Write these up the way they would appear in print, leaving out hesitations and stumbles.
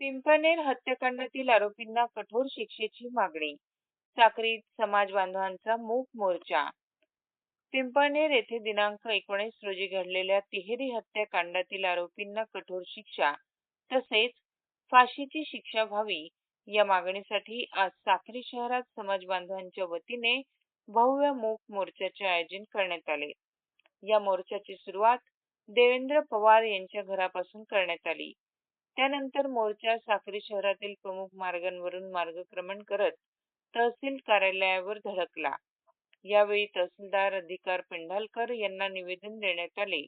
पिंपळनेर हत्याकांडातील आरोपींना कठोर शिक्षेची मागणी. साक्रीत समाज बांधवांचा मूक मोर्चा. पिंपळनेर येथे दिनांक 19 रोजी घडलेल्या तिहेरी हत्याकांडातील आरोपींना कठोर शिक्षा तसेच फाशीची शिक्षा व्हावी या मागणीसाठी आज साक्री शहरात समाज बांधवांच्या वतीने भव्य मूक मोर्चाचे आयोजन करण्यात आले. या मोर्चाची सुरुवात देवेंद्र पवार यांच्या घरापासून करण्यात आली. त्यानंतर मोर्चा साक्री शहरातील प्रमुख मार्गांवरून मार्गक्रमण करत तहसील कार्यालयावर धडकला. यावेळी तहसीलदार अधिकार पेंढालकर यांना निवेदन देण्यात आले.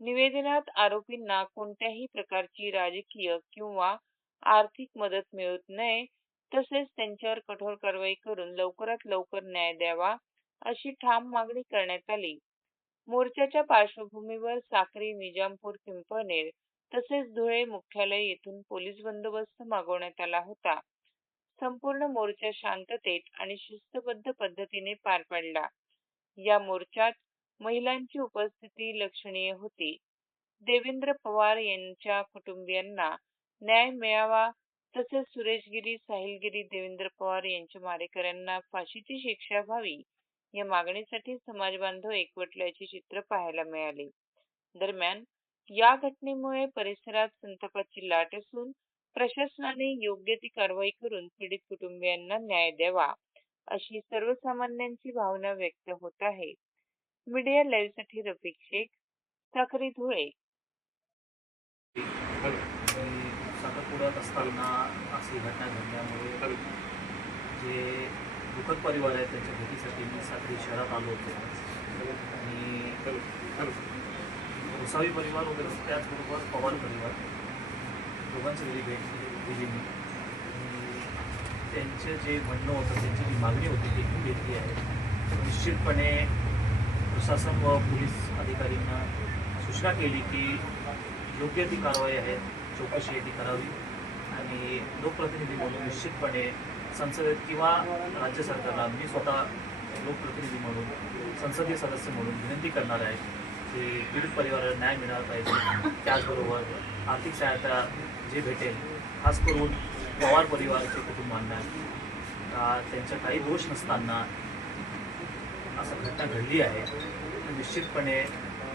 निवेदनात आरोपींना कोणत्याही प्रकारची राजकीय किंवा आर्थिक मदत मिळत नये तसेच त्यांच्यावर कठोर कारवाई करून लवकरात लवकर न्याय द्यावा अशी ठाम मागणी करण्यात आली. मोर्चाच्या पार्श्वभूमीवर साक्री, निजामपूर, पिंपळनेर तसेच धुळे मुख्यालय येथून पोलीस बंदोबस्त मागवण्यात आला होता. संपूर्ण मोर्चा शांततेत आणि शिस्तबद्ध पद्धतीने पार पडला. या मोर्चात महिलांची उपस्थिती लक्षणीय होती. देवेंद्र पवार यांच्या कुटुंबियांना न्याय मिळावा तसेच सुरेशगिरी, साहिलगिरी, देवेंद्र पवार यांच्या मारेकऱ्यांना फाशीची शिक्षा व्हावी या मागणीसाठी समाजबांधव एकवटल्याचे चित्र पाहायला मिळाले. दरम्यान या घटनेमुळे परिसरात संतापाची लाट असून प्रशासनाने योग्य ती कारवाई करून पीडित कुटुंबियांना न्याय द्यावा अशी सर्वसामान्यांची भावना व्यक्त होत आहे. मीडिया लाईव्ह साठी रफिक शेख, साक्री, धुळे. साखरपुड्यात असताना अशी घटना घडल्यामुळे जे दुःखद परिवार आहे त्यांच्या भेटीसाठी मी साक्री शहरात आलो होतो आणि गोसावी परिवार वगैरे त्याचबरोबर पवार परिवार दोघांची वेळी भेट दिली मी. त्यांचे जे म्हणणं होतं, त्यांची जी मागणी होती ती मी घेतली आहे. निश्चितपणे प्रशासन व पोलीस अधिकाऱ्यांना सूचना केली की योग्य ती कारवाई आहे, चौकशी ती करावी आणि लोकप्रतिनिधी म्हणून निश्चितपणे संसदेत किंवा राज्य सरकारला मी स्वतः लोकप्रतिनिधी म्हणून संसदीय सदस्य म्हणून विनंती करणार आहे की पीडित परिवाराला न्याय मिळाला पाहिजे. त्याचबरोबर आर्थिक सहायता जे भेटेल, खास करून पवार परिवाराच्या कुटुंबांना त्यांचा काही दोष नसताना असं घटना घडली आहे. निश्चितपणे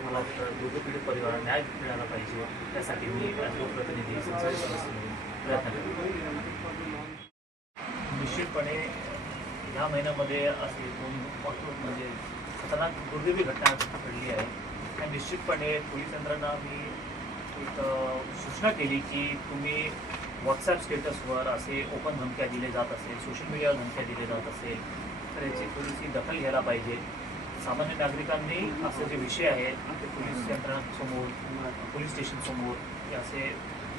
मला वाटतं दोघं पीडित परिवाराला न्याय मिळाला पाहिजे. त्यासाठी मी लोकप्रतिनिधी संसदीय सदस्य म्हणून प्रयत्न करतो. निश्चितपणे ह्या महिन्यामध्ये असे दोन म्हणजे खतरनाक दुर्दैवी घटना घडली आहे आणि निश्चितपणे पोलीस यंत्रणा मी एक सूचना केली की तुम्ही व्हॉट्सॲप स्टेटसवर असे ओपन धमक्या दिले जात असेल, सोशल मीडियावर धमक्या दिले जात असेल तर याची थोडीशी दखल घ्यायला पाहिजे. सामान्य नागरिकांनी असे जे विषय आहेत ते पोलीस यंत्रणासमोर, पोलीस स्टेशनसमोर हे असे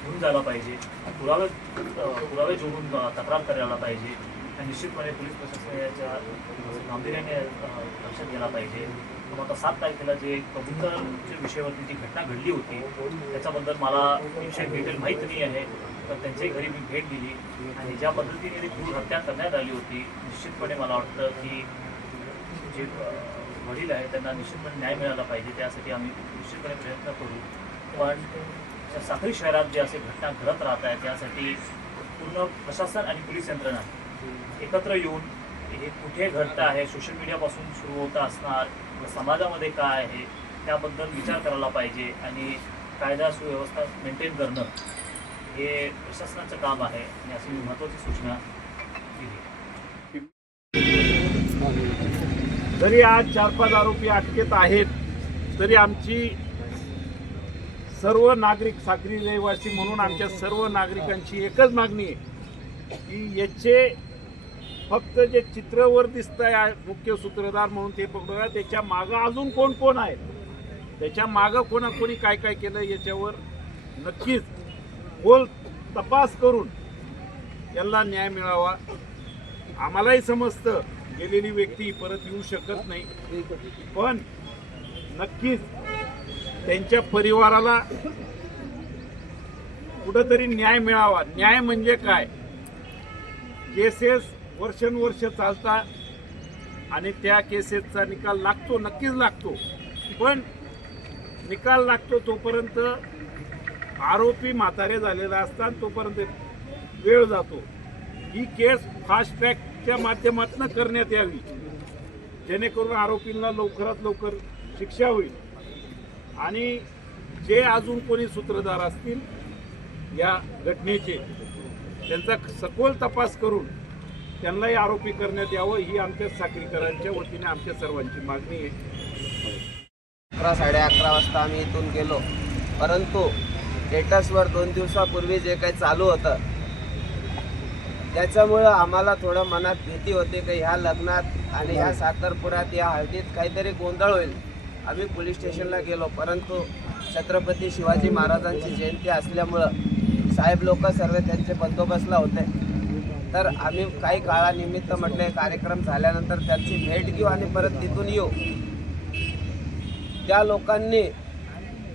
घेऊन जायला पाहिजे. पुरावे जोडून तक्रार करायला पाहिजे आणि निश्चितपणे पोलीस प्रशासनाच्या गांभीर्याने लक्षात घ्यायला पाहिजे. आता 7 तारखेला जे कबूतरच्या विषयावरती जी घटना घडली होती त्याच्याबद्दल मला विषय डिटेल माहीत नाही आहे, तर त्यांच्याही घरी मी भेट दिली आणि ज्या पद्धतीने ती क्रूर हत्या करण्यात आली होती निश्चितपणे मला वाटतं की जे वडील आहेत त्यांना निश्चितपणे न्याय मिळाला पाहिजे. त्यासाठी आम्ही निश्चितपणे प्रयत्न करू. पण साक्री शहरात जे असे घटना घडत राहत आहे त्यासाठी पूर्ण प्रशासन आणि पोलीस यंत्रणा एकत्र येऊन हे कुठे घडतं आहे, सोशल मीडियापासून सुरू होतं असणार, समाजामध्ये काय आहे त्याबद्दल विचार करायला पाहिजे आणि कायदा सुव्यवस्था मेंटेन करणं हे प्रशासनाचं काम आहे आणि अशी महत्त्वाची सूचना दिली. जरी आज 4-5 आरोपी अटकेत आहेत तरी आमची सर्व नागरिक, साक्री रहिवासी म्हणून आमच्या सर्व नागरिकांची एकच मागणी आहे की याचे फक्त जे चित्रवर दिसत आहे मुख्य सूत्रधार म्हणून ते पकडूया, त्याच्या मागं अजून कोण कोण आहे, त्याच्या मागं कोणी काय काय केलं याच्यावर नक्कीच खोल तपास करून याला न्याय मिळावा. आम्हालाही समजतं गेलेली व्यक्ती परत येऊ शकत नाही, पण नक्कीच त्यांच्या परिवाराला कुठंतरी न्याय मिळावा. न्याय म्हणजे काय, केसेस वर्षानुवर्ष चालतात आणि त्या केसेसचा निकाल लागतो, नक्कीच लागतो, पण निकाल लागतो तोपर्यंत आरोपी म्हातारे झालेले असतात तोपर्यंत वेळ जातो. ही केस फास्ट ट्रॅकच्या माध्यमातून करण्यात यावी जेणेकरून आरोपींना लवकरात लवकर शिक्षा होईल आणि जे अजून कोणी सूत्रधार असतील या घटनेचे त्यांचा सखोल तपास करून त्यांनाही आरोपी करण्यात यावं ही आमच्या साक्रीकरांच्या वतीने आमच्या सर्वांची मागणी आहे. 11-11:30 वाजता आम्ही इथून गेलो, परंतु स्टेटसवर 2 दिवसापूर्वी जे काही चालू होतं त्याच्यामुळं आम्हाला थोडं मनात भीती होती की ह्या लग्नात आणि ह्या साखरपुड्यात या हळदीत काहीतरी गोंधळ होईल. आम्ही पोलीस स्टेशनला गेलो, परंतु छत्रपती शिवाजी महाराजांची जयंती असल्यामुळं साहेब लोक सर्व त्यांचे बंदोबस्तला होते. तर आम्ही काही काळानिमित्त म्हटले कार्यक्रम झाल्यानंतर त्यांची भेट घेऊ आणि परत तिथून येऊ. त्या लोकांनी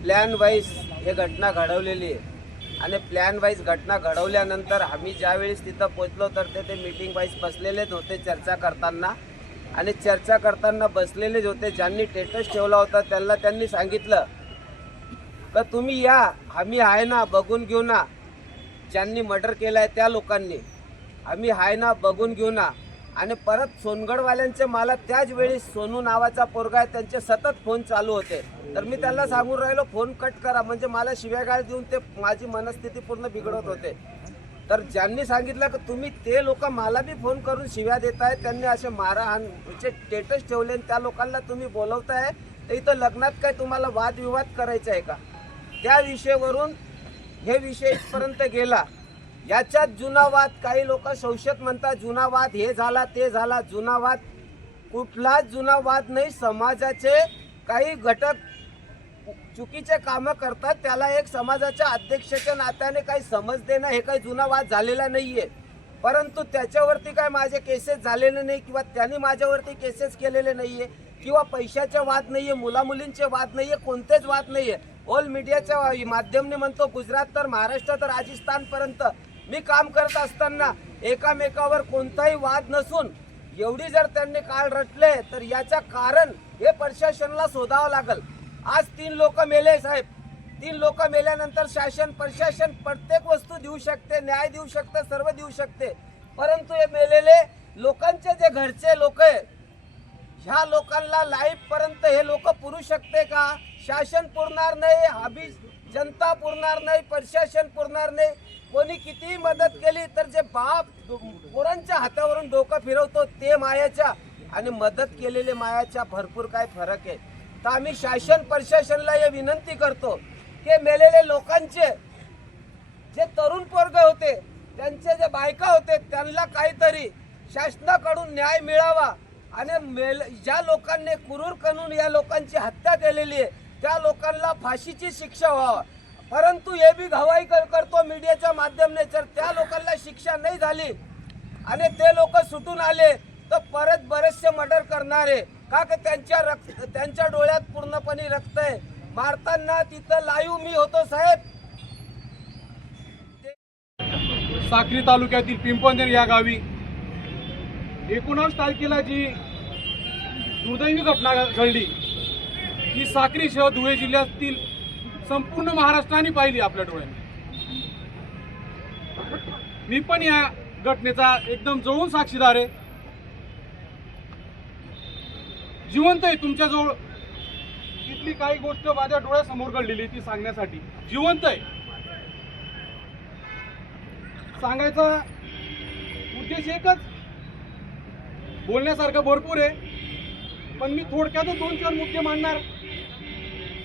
प्लॅन वाईज हे घटना घडवलेली आहे आणि प्लॅन वाईज घटना घडवल्यानंतर आम्ही ज्यावेळेस तिथं पोचलो तर ते मीटिंग वाईज बसलेलेच होते चर्चा करताना आणि चर्चा करताना बसलेलेच होते. ज्यांनी स्टेटस ठेवला होता त्यांनी सांगितलं का तुम्ही या, आम्ही आहे ना, बघून घेऊ ना. ज्यांनी मर्डर केलं आहे त्या लोकांनी आम्ही आहे ना, बघून घेऊ ना. आणि परत सोनगडवाल्यांचे मला त्याच वेळी सोनू नावाचा पोरगा आहे त्यांचे सतत फोन चालू होते. तर मी त्यांना सांगून राहिलो फोन कट करा, म्हणजे मला शिव्यागाळ देऊन ते माझी मनस्थिती पूर्ण बिघडत होते. तर ज्यांनी सांगितलं की तुम्ही ते लोक मला बी फोन करून शिव्या देत आहेत, त्यांनी असे मारहाणचे स्टेटस ठेवले आणि त्या लोकांना तुम्ही बोलवताय, तर इथं लग्नात काय तुम्हाला वादविवाद करायचा आहे का? त्या विषयावरून हे विषय इथपर्यंत गेला. याच्यात जुना वाद, काही लोक संशयत म्हणतात जुना वाद हे झाला ते झाला. जुना वाद कुठलाच जुना वाद नाही. समाजाचे काही घटक चुकीचे कामं करतात, त्याला एक समाजाच्या अध्यक्षाच्या नात्याने काही समज देणं हे काही जुना वाद झालेला नाहीये. परंतु त्याच्यावरती काय माझे केसेस झालेले नाही किंवा त्यांनी माझ्यावरती केसेस केलेले नाहीये किंवा पैशाचे वाद नाहीये, मुलामुलींचे वाद नाहीये, कोणतेच वाद नाहीये. ऑल मीडियाच्या माध्यमाने म्हणतो गुजरात तर महाराष्ट्र तर राजस्थानपर्यंत मी काम करत असताना एकामेकावर कोणताही वाद नसून एवढी जर त्यांनी काळ रटले तर याचं कारण हे प्रशासनाला शोधावं लागल. आज 3 लोक मेले साहेब. 3 लोक मेल्यानंतर शासन प्रशासन प्रत्येक वस्तू देऊ शकते, न्याय देऊ शकते, सर्व देऊ शकते. परंतु हे मेलेले लोकांचे जे घरचे लोक आहे ह्या लोकांना लाईफ पर्यंत हे लोक पुरू शकते का? शासन पुरणार नाही, जनता पुरणार नाही, प्रशासन पुरणार नाही. कोणी कितीही मदत केली तर जे बाप पोरांच्या हातावरून डोकं फिरवतो ते मायाच्या आणि मदत केलेले मायाच्या भरपूर काय फरक आहे. तर आम्ही शासन प्रशासनाला हे विनंती करतो की मेलेले लोकांचे जे तरुण पोरगे होते, त्यांचे जे बायका होते, त्यांना काहीतरी शासनाकडून न्याय मिळावा आणि ज्या लोकांनी क्रूर करून या लोकांची हत्या केलेली आहे त्या लोकांना फाशीची शिक्षा व्हावा. परंतु हे बी घवाई करतो मीडियाच्या माध्यमाने, जर त्या लोकांना शिक्षा नाही झाली आणि ते लोक सुटून आले तर परत बरेचसे मर्डर करणारे का त्यांच्या डोळ्यात पूर्णपणे रक्त आहे. मारताना तिथं लाईव्ह मी होतो साहेब. साक्री तालुक्यातील पिंपळनेर या गावी 19 तारखेला जी दुर्दैवी घटना घडली ती साक्रीसह धुळे जिल्ह्यातील संपूर्ण महाराष्ट्राने पाहिली आपल्या डोळ्यांनी. मी पण या घटनेचा एकदम जवळून साक्षीदार आहे. जिवंत आहे तुमच्याजवळ इथली काही गोष्ट माझ्या डोळ्यासमोर घडलेली ती सांगण्यासाठी जिवंत आहे. सांगायचा उद्देश एकच, बोलण्यासारखं भरपूर आहे पण मी थोडक्यातच 2-4 मुद्दे मांडणार.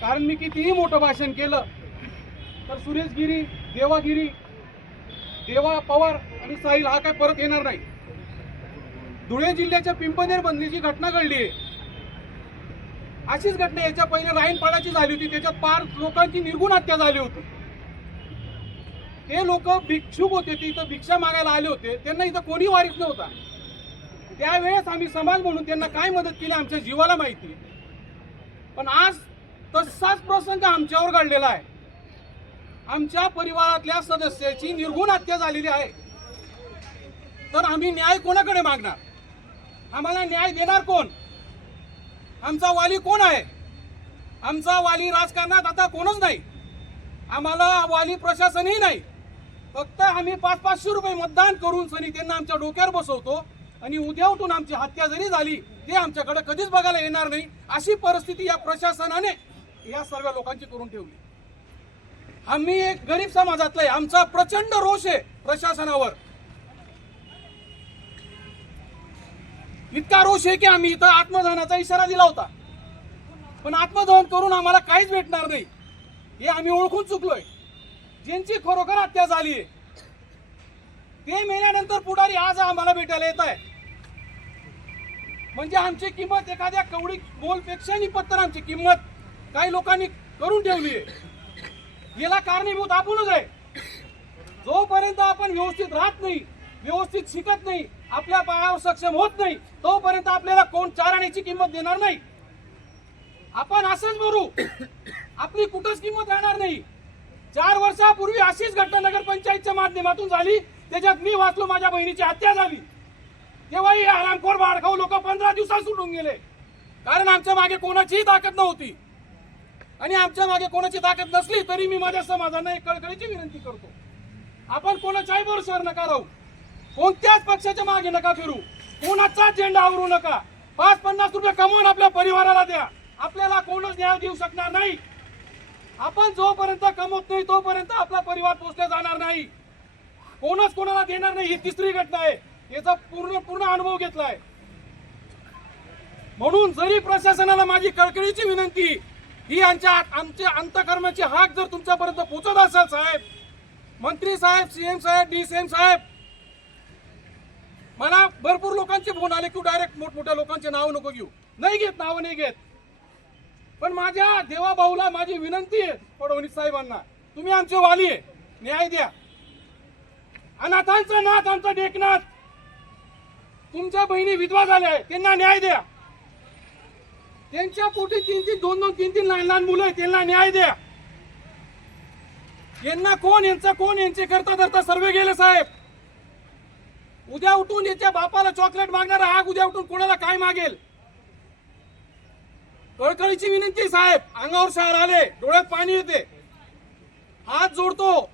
कारण मी कितीही मोठं भाषण केलं तर सुरेश गिरी, देवा पवार आणि साहिल हा काय परत येणार नाही. धुळे जिल्ह्याच्या पिंपळनेर मधली जी घटना घडली आहे अशीच घटना याच्या पहिले राईनपाडाची झाली होती. त्याच्यात 5 लोकांची निर्गुण हत्या झाली होती. ते लोक भिक्षुक होते, ते इथं भिक्षा मागायला आले होते, त्यांना इथं कोणी वारीस नव्हता. त्यावेळेस आम्ही समाज म्हणून त्यांना काय मदत केली आमच्या जीवाला माहिती. पण आज तसाच प्रसंग आमच्यावर घडलेला आहे. आमच्या परिवारातल्या सदस्याची निर्गुण हत्या झालेली आहे. तर आम्ही न्याय कोणाकडे मागणार? आम्हाला न्याय देणार कोण? आमचा वाली कोण आहे? आमचा वाली राजकारणात आता कोणच नाही. आम्हाला वाली प्रशासनही नाही. फक्त आम्ही 500-500 रुपये मतदान करून सनी त्यांना आमच्या डोक्यावर बसवतो आणि उद्या उठून आमची हत्या जरी झाली ते आमच्याकडे कधीच बघायला येणार नाही. अशी परिस्थिती या प्रशासनाने या सर्व लोकांची करून ठेवली. आम्ही एक गरीब समाजातला आहे. आमचा प्रचंड रोष आहे प्रशासनावर. इतका रोष आहे की आम्ही इथं आत्मदहनाचा इशारा दिला होता, पण आत्मदहन करून आम्हाला काहीच भेटणार नाही हे आम्ही ओळखून चुकलोय. ज्यांची खरोखर हत्या झाली आहे ते मेल्यानंतर पुढारी आज आम्हाला भेटायला येत आहे. म्हणजे आमची किंमत एखाद्या कवडी बोलपेक्षा निपत्तर आमची किंमत काही लोकांनी करून ठेवली आहे. याला कारणीभूत आपणच आहे. जोपर्यंत आपण व्यवस्थित राहत नाही, व्यवस्थित शिकत नाही, आपल्या पायावर सक्षम होत नाही, तोपर्यंत आपल्याला कोण चार आण्याची किंमत देणार नाही. आपण असंच मरू, आपली कुठंच किंमत राहणार नाही. 4 वर्षापूर्वी अशीच घटना नगरपंचायतच्या माध्यमातून झाली. त्याच्यात मी वाचलो, माझ्या बहिणीची हत्या झाली. तेव्हाही हरामखोर बाळखाऊ लोक 15 दिवसात सुटून गेले, कारण आमच्या मागे कोणाचीही ताकद नव्हती. आणि आमच्या मागे कोणाची ताकद नसली तरी मी माझ्या समाजाने एक कळकळीची विनंती करतो, आपण कोणाच्याही भरोशावर नका राहू, कोणत्याच पक्षाच्या मागे नका फिरू, कोणाचाच झेंडा आवरू नका. 5-50 रुपये कमवून आपल्या परिवाराला द्या, आपल्याला कोणच न्याय देऊ शकणार नाही. आपण जोपर्यंत कमवत नाही तोपर्यंत आपला परिवार पोचला जाणार नाही. कोणच कोणाला देणार नाही. ही तिसरी घटना आहे, याचा पूर्ण अनुभव घेतलाय. म्हणून जरी प्रशासनाला माझी कळकळीची विनंती ही आमच्या अंतःकरणाची हाक जर तुमच्यापर्यंत पोहोचत असेल साहेब, मंत्री साहेब, सीएम साहेब, डीसीएम साहेब, मला भरपूर लोकांचे फोन आले की डायरेक्ट मोठमोठ्या लोकांचे नाव नको घेऊ. नाही घेत, नाव नाही घेत, पण माझ्या देवाभाऊला माझी विनंती आहे फडणवीस साहेबांना, तुम्ही आमचे वाली आहे, न्याय द्या. अनाथांचा नाथ आमचा डेकनाथ, तुमच्या बहिणी विधवा झाल्या आहेत, त्यांना न्याय द्या. त्यांच्या पोटी 3-3, 2-2, 3-3 लहान मुलं आहेत, त्यांना न्याय द्या. यांना कोण, यांचा कोण, यांचे करता धरता सर्व गेले साहेब. उद्या उठून याच्या बापाला चॉकलेट मागणारा आग उद्या उठून कोणाला काय मागेल. कळकळीची विनंती साहेब, अंगावर शार आले, डोळ्यात पाणी येते, हात जोडतो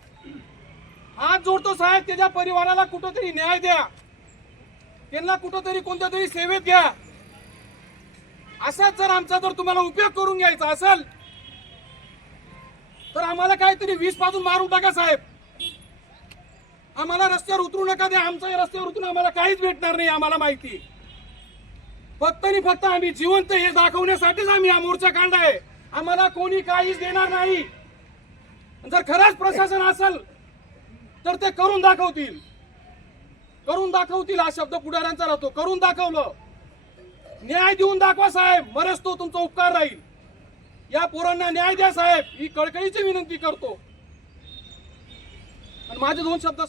साहेब. त्याच्या परिवाराला कुठंतरी न्याय द्या, त्यांना कुठंतरी कोणत्या तरी सेवेत घ्या. असाच जर आमचा जर तुम्हाला उपयोग करून घ्यायचा असेल तर आम्हाला काहीतरी 20 पासून मारून टाका साहेब. आम्हाला रस्त्यावर उतरू नका द्या. आमच्या रस्त्यावर उतरून आम्हाला काहीच भेटणार नाही, आम्हाला माहिती. फक्त आणि फक्त आम्ही जिवंत हे दाखवण्यासाठीच आम्ही हा मोर्चा काढलाय. आम्हाला कोणी काहीच देणार नाही. जर खरंच प्रशासन असेल तर ते करून दाखवतील. हा शब्द पुढाऱ्यांचा राहतो, करून दाखवलं. न्याय देऊन दाखवा साहेब, बरेच तो तुमचा उपकार राहील. या पोरांना न्याय द्या साहेब, ही कळकळीची विनंती करतो. आणि माझे 2 शब्द